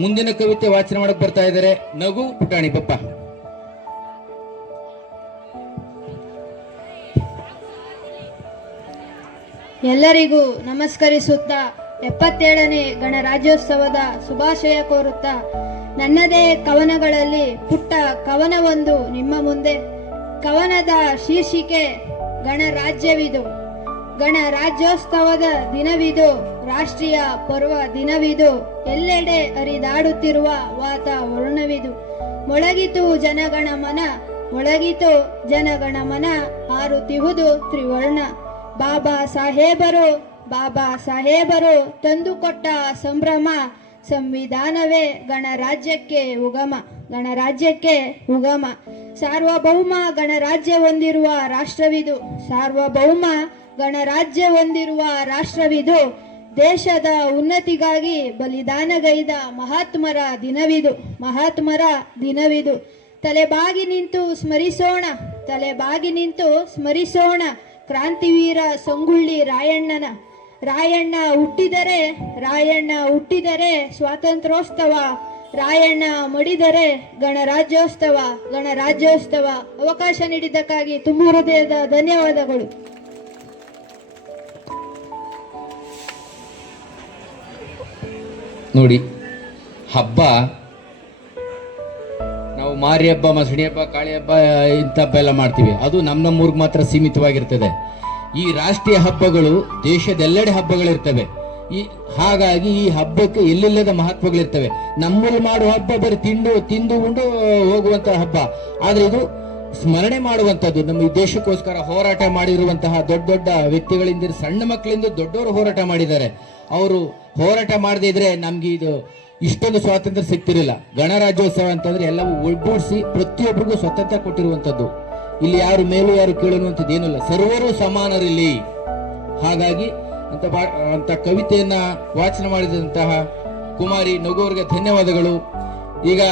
ಮುಂದಿನ ಕವಿತೆ ವಾಚನ ಮಾಡಕ್ ಬರ್ತಾ ಇದ್ದಾರೆ ನಗು ಪುಟಾಣಿ ಪಪ್ಪ. ಎಲ್ಲರಿಗೂ ನಮಸ್ಕರಿಸುತ್ತಾ 77ನೇ ಗಣರಾಜ್ಯೋತ್ಸವದ ಶುಭಾಶಯ ಕೋರುತ್ತಾ ನನ್ನದೇ ಕವನಗಳಲ್ಲಿ ಪುಟ್ಟ ಕವನವೊಂದು ನಿಮ್ಮ ಮುಂದೆ. ಕವನದ ಶೀರ್ಷಿಕೆ ಗಣರಾಜ್ಯವಿದು. ಗಣರಾಜ್ಯೋತ್ಸವದ ದಿನವಿದು, ರಾಷ್ಟ್ರೀಯ ಪರ್ವ ದಿನವಿದು, ಎಲ್ಲೆಡೆ ಹರಿದಾಡುತ್ತಿರುವ ವಾತಾವರಣವಿದು. ಮೊಳಗಿತು ಜನಗಣಮನ, ಮೊಳಗಿತು ಜನಗಣಮನ, ಹಾರುತ್ತಿಹುದು ತ್ರಿವರ್ಣ. ಬಾಬಾ ಸಾಹೇಬರು ತಂದುಕೊಟ್ಟ ಸಂಭ್ರಮ, ಸಂವಿಧಾನವೇ ಗಣರಾಜ್ಯಕ್ಕೆ ಉಗಮ. ಸಾರ್ವಭೌಮ ಗಣರಾಜ್ಯ ಹೊಂದಿರುವ ರಾಷ್ಟ್ರವಿದು, ಸಾರ್ವಭೌಮ ಗಣರಾಜ್ಯ ಹೊಂದಿರುವ ರಾಷ್ಟ್ರವಿದು. ದೇಶದ ಉನ್ನತಿಗಾಗಿ ಬಲಿದಾನಗೈದ ಮಹಾತ್ಮರ ದಿನವಿದು. ತಲೆಬಾಗಿ ನಿಂತು ಸ್ಮರಿಸೋಣ ಕ್ರಾಂತಿವೀರ ಸಂಗೊಳ್ಳಿ ರಾಯಣ್ಣ ಹುಟ್ಟಿದರೆ ಸ್ವಾತಂತ್ರ್ಯೋತ್ಸವ, ರಾಯಣ್ಣ ಮಡಿದರೆ ಗಣರಾಜ್ಯೋತ್ಸವ. ಅವಕಾಶ ನೀಡಿದ್ದಕ್ಕಾಗಿ ತುಂಬು ಹೃದಯದ ಧನ್ಯವಾದಗಳು. ನೋಡಿ, ಹಬ್ಬ ನಾವು ಮಾರಿ ಹಬ್ಬ, ಮಸಣಿ ಹಬ್ಬ, ಕಾಳಿ ಹಬ್ಬ ಇಂಥ ಹಬ್ಬ ಎಲ್ಲ ಮಾಡ್ತೀವಿ. ಅದು ನಮ್ಮೂರ್ಗೆ ಮಾತ್ರ ಸೀಮಿತವಾಗಿರ್ತದೆ. ಈ ರಾಷ್ಟ್ರೀಯ ಹಬ್ಬಗಳು ದೇಶದೆಲ್ಲೆಡೆ ಹಬ್ಬಗಳಿರ್ತವೆ. ಹಾಗಾಗಿ ಈ ಹಬ್ಬಕ್ಕೆ ಎಲ್ಲೆಲ್ಲದ ಮಹತ್ವಗಳಿರ್ತವೆ. ನಮ್ಮಲ್ಲಿ ಮಾಡುವ ಹಬ್ಬ ಬರೀ ತಿಂದು ಉಂಡು ಹೋಗುವಂತಹ ಹಬ್ಬ. ಆದ್ರೆ ಇದು ಸ್ಮರಣೆ ಮಾಡುವಂಥದ್ದು. ನಮ್ಮ ಈ ದೇಶಕ್ಕೋಸ್ಕರ ಹೋರಾಟ ಮಾಡಿರುವಂತಹ ದೊಡ್ಡ ದೊಡ್ಡ ವ್ಯಕ್ತಿಗಳಿಂದ ಸಣ್ಣ ಮಕ್ಕಳಿಂದ ದೊಡ್ಡವರು ಹೋರಾಟ ಮಾಡಿದ್ದಾರೆ. ಅವರು ಹೋರಾಟ ಮಾಡದೇ ಇದ್ರೆ ನಮ್ಗೆ ಇದು ಇಷ್ಟೊಂದು ಸ್ವಾತಂತ್ರ್ಯ ಸಿಗ್ತಿರಲಿಲ್ಲ. ಗಣರಾಜ್ಯೋತ್ಸವ ಅಂತಂದ್ರೆ ಎಲ್ಲವೂ ಒಗ್ಗೂಡಿಸಿ ಪ್ರತಿಯೊಬ್ಬರಿಗೂ ಸ್ವಾತಂತ್ರ್ಯ ಕೊಟ್ಟಿರುವಂಥದ್ದು. ಇಲ್ಲಿ ಯಾರು ಮೇಲೂ ಯಾರು ಕೇಳುವಂಥದ್ದು ಏನಿಲ್ಲ, ಸರ್ವರು ಸಮಾನರಿಲ್ಲಿ. ಹಾಗಾಗಿ ಅಂತ ಕವಿತೆಯನ್ನ ವಾಚನ ಮಾಡಿದಂತಹ ಕುಮಾರಿ ನಗು ಅವರಿಗೆ ಧನ್ಯವಾದಗಳು. ಈಗ